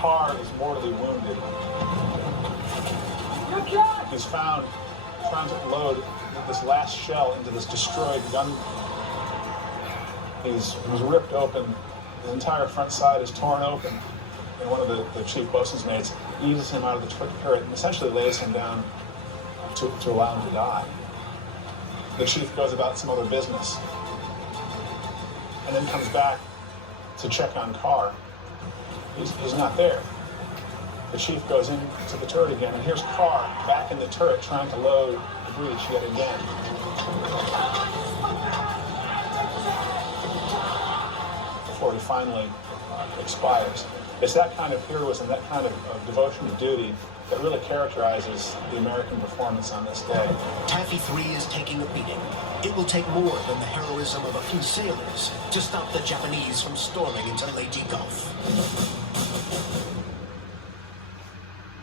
Carr is mortally wounded. He's found trying to load this last shell into this destroyed gun. He's ripped open. His entire front side is torn open. And one of the chief bosun's mates eases him out of the turret and essentially lays him down to allow him to die. The chief goes about some other business and then comes back to check on Carr. He's not there. The chief goes into the turret again, and here's Carr back in the turret trying to load the breach yet again. Before he finally expires. It's that kind of heroism, that kind of devotion to duty that really characterizes the American performance on this day. Taffy 3 is taking a beating. It will take more than the heroism of a few sailors to stop the Japanese from storming into Leyte Gulf.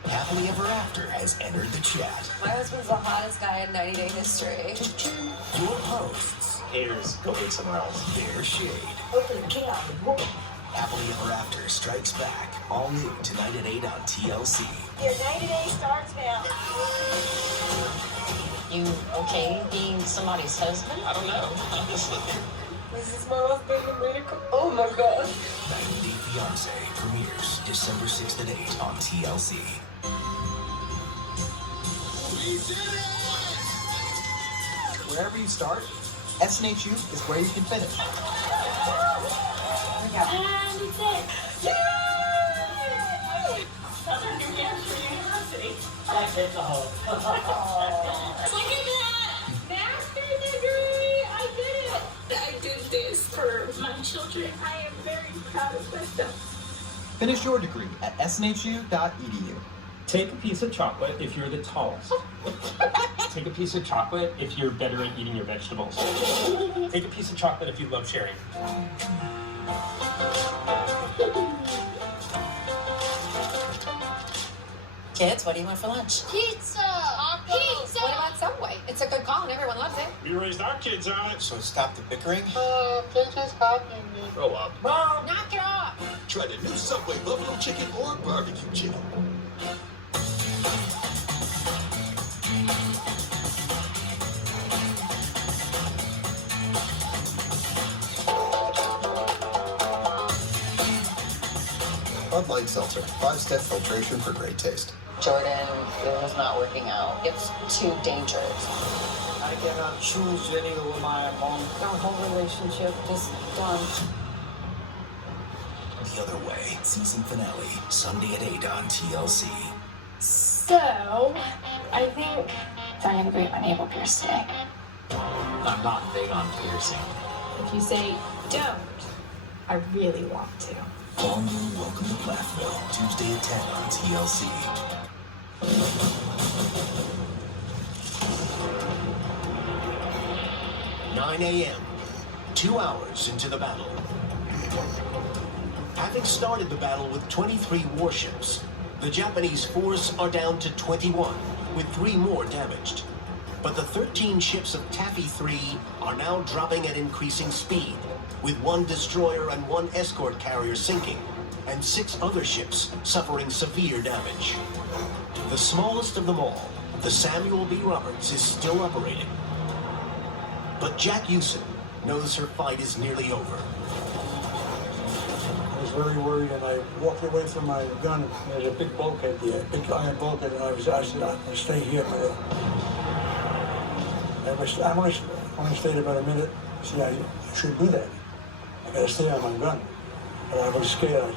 Happily Ever After has entered the chat. My husband's the hottest guy in 90 Day History. Your hosts. Haters, go live somewhere else. Bear Shade. Open the key out. Happily Ever After strikes back. All new tonight at 8 on TLC. Your 90 Day starts now. You okay being somebody's husband? I don't know, honestly. This is my husband, America. Oh my God. 90 Day Fiancé premieres December 6th at 8 on TLC. Wherever you start, SNHU is where you can finish. And it's it. Yay! Southern New Hampshire University. That's it, Look at that! Master's degree! I did it! I did this for my children. I am very proud of myself. Finish your degree at snhu.edu. Take a piece of chocolate if you're the tallest. Take a piece of chocolate if you're better at eating your vegetables. Take a piece of chocolate if you love sharing. Kids, what do you want for lunch? Pizza! Pizza! What about Subway? It's a good call and everyone loves it. We raised our kids on it. So stop the bickering. Grow up. Mom, knock it off! Try the new Subway Buffalo Chicken or Barbecue Chicken. Bud Light Seltzer, 5-step filtration for great taste. Jordan, it was not working out. It's too dangerous. I cannot choose any of my mom. Our whole relationship is done. The Other Way, season finale, Sunday at 8 on TLC. So, I think I'm gonna go get my navel pierced today. I'm not big on piercing. If you say don't, I really want to. All new Welcome to Plathville, Tuesday at 10 on TLC. 9 a.m., 2 hours into the battle. Having started the battle with 23 warships, the Japanese force are down to 21, with 3 more damaged. But the 13 ships of Taffy 3 are now dropping at increasing speed, with 1 destroyer and 1 escort carrier sinking, and 6 other ships suffering severe damage. The smallest of them all, the Samuel B. Roberts, is still operating. But Jack Hewson knows her fight is nearly over. I was very worried, and I walked away from my gun. There's a big bulkhead there, big iron bulkhead, and I said, I'm gonna stay here. I only stayed about a minute. See, I shouldn't do that. I gotta stay on my gun. But I was scared.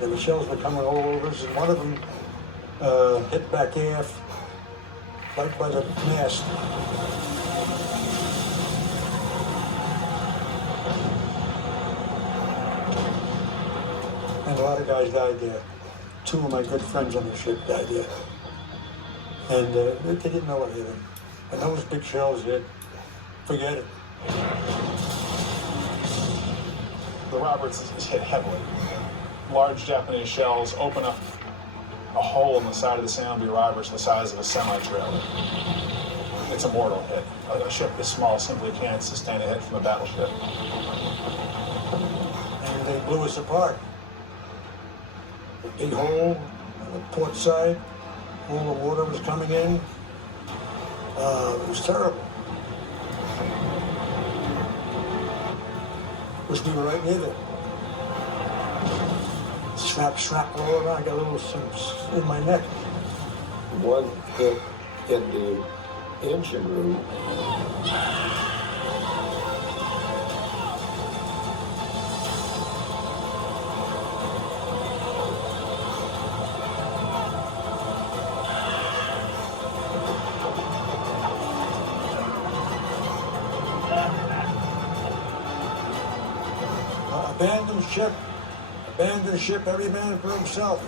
The shells were coming all over us, and one of them hit back aft, right by the mast. And a lot of guys died there. 2 of my good friends on the ship died there. And they didn't know what hit them. And those big shells hit, forget it. The Roberts is hit heavily. Large Japanese shells open up a hole in the side of the Samuel B. Roberts the size of a semi-trailer. It's a mortal hit. A ship this small simply can't sustain a hit from a battleship. And they blew us apart. a big hole on the port side. All the water was coming in. It was terrible. Wish we were right near there. Snap all around. I got a little in my neck. One hit in the engine room. Abandon ship, every man for himself.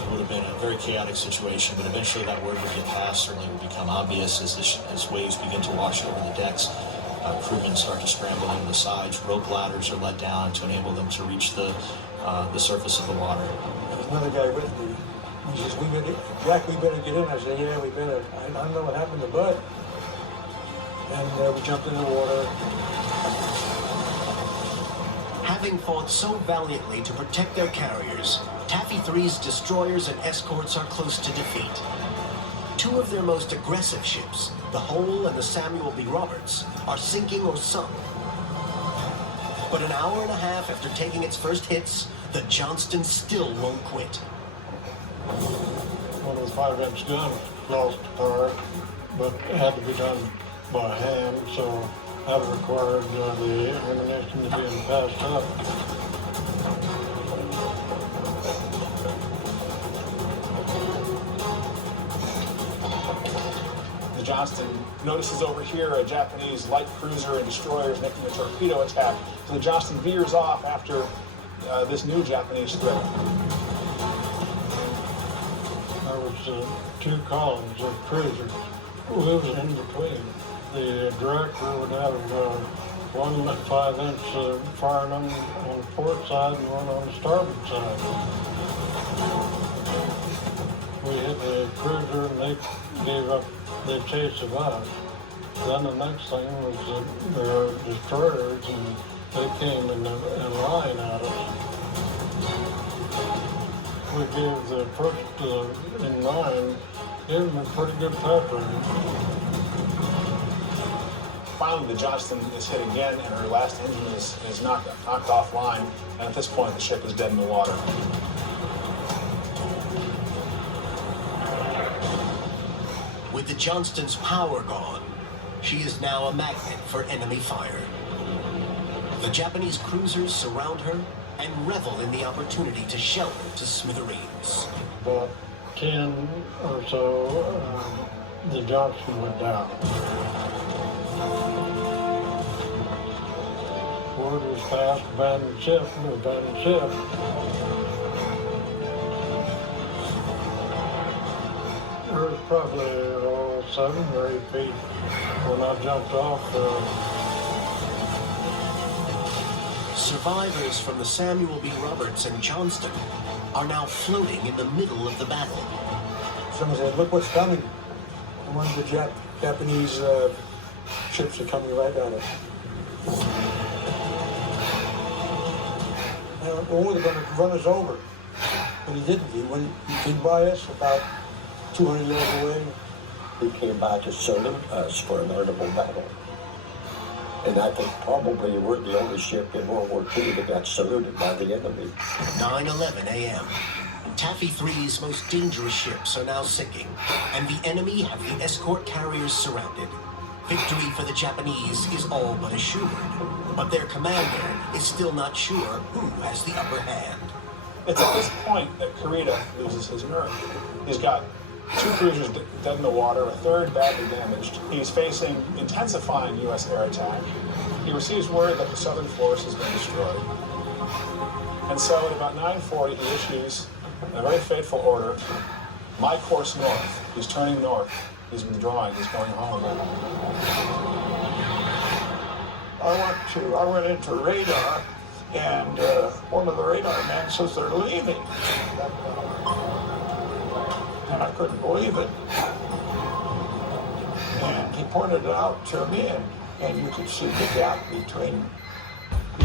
It would have been a very chaotic situation, but eventually that word would get passed. Certainly would become obvious as waves begin to wash over the decks. Crewmen start to scramble into the sides. Rope ladders are let down to enable them to reach the surface of the water. There was another guy with me. He says, Jack, we better get in. I said, yeah, we better. I don't know what happened to Bud. And we jumped in the water. Having fought so valiantly to protect their carriers, Taffy 3's destroyers and escorts are close to defeat. Two of their most aggressive ships, the Hole and the Samuel B. Roberts, are sinking or sunk. But an hour and a half after taking its first hits, the Johnston still won't quit. One of the 5-inch guns lost power, but it had to be done by hand, so that required the ammunition to be passed up. The Johnston notices over here a Japanese light cruiser and destroyer is making a torpedo attack, so the Johnston veers off after this new Japanese threat. There was two columns of cruisers. We was in between. The director would have one 5-inch firing on the port side and one on the starboard side. We hit the cruiser and they gave up. They chased us. Then the next thing was their destroyers, and they came in line at us. We gave the first in line, gave them a pretty good peppering. Finally, the Johnston is hit again, and her last engine is knocked offline, and at this point, the ship is dead in the water. With the Johnston's power gone, she is now a magnet for enemy fire. The Japanese cruisers surround her and revel in the opportunity to shell her to smithereens. About 10 or so, the Johnston went down. Word was passed, abandoned ship. There was probably 7 or 8 feet when I jumped off. Survivors from the Samuel B. Roberts and Johnston are now floating in the middle of the battle. Someone said, "Look what's coming." And one of the Japanese ships are coming right at us. Only they're going to run us over. But he didn't. He came by us about 200 yards away. He came by to salute us for an honorable battle. And I think probably we're the only ship in World War II that got saluted by the enemy. 9:11 a.m. Taffy 3's most dangerous ships are now sinking, and the enemy have the escort carriers surrounded. Victory for the Japanese is all but assured, but their commander is still not sure who has the upper hand. It's at this point that Kurita loses his nerve. He's got 2 cruisers dead in the water, a 3rd badly damaged. He's facing intensifying U.S. air attack. He receives word that the southern force has been destroyed. And so at about 9:40, he issues a very fateful order: my course north. He's turning north. He's withdrawing. He's going home. I went into radar, and one of the radar men says they're leaving. And I couldn't believe it. And he pointed it out to me, and you could see the gap between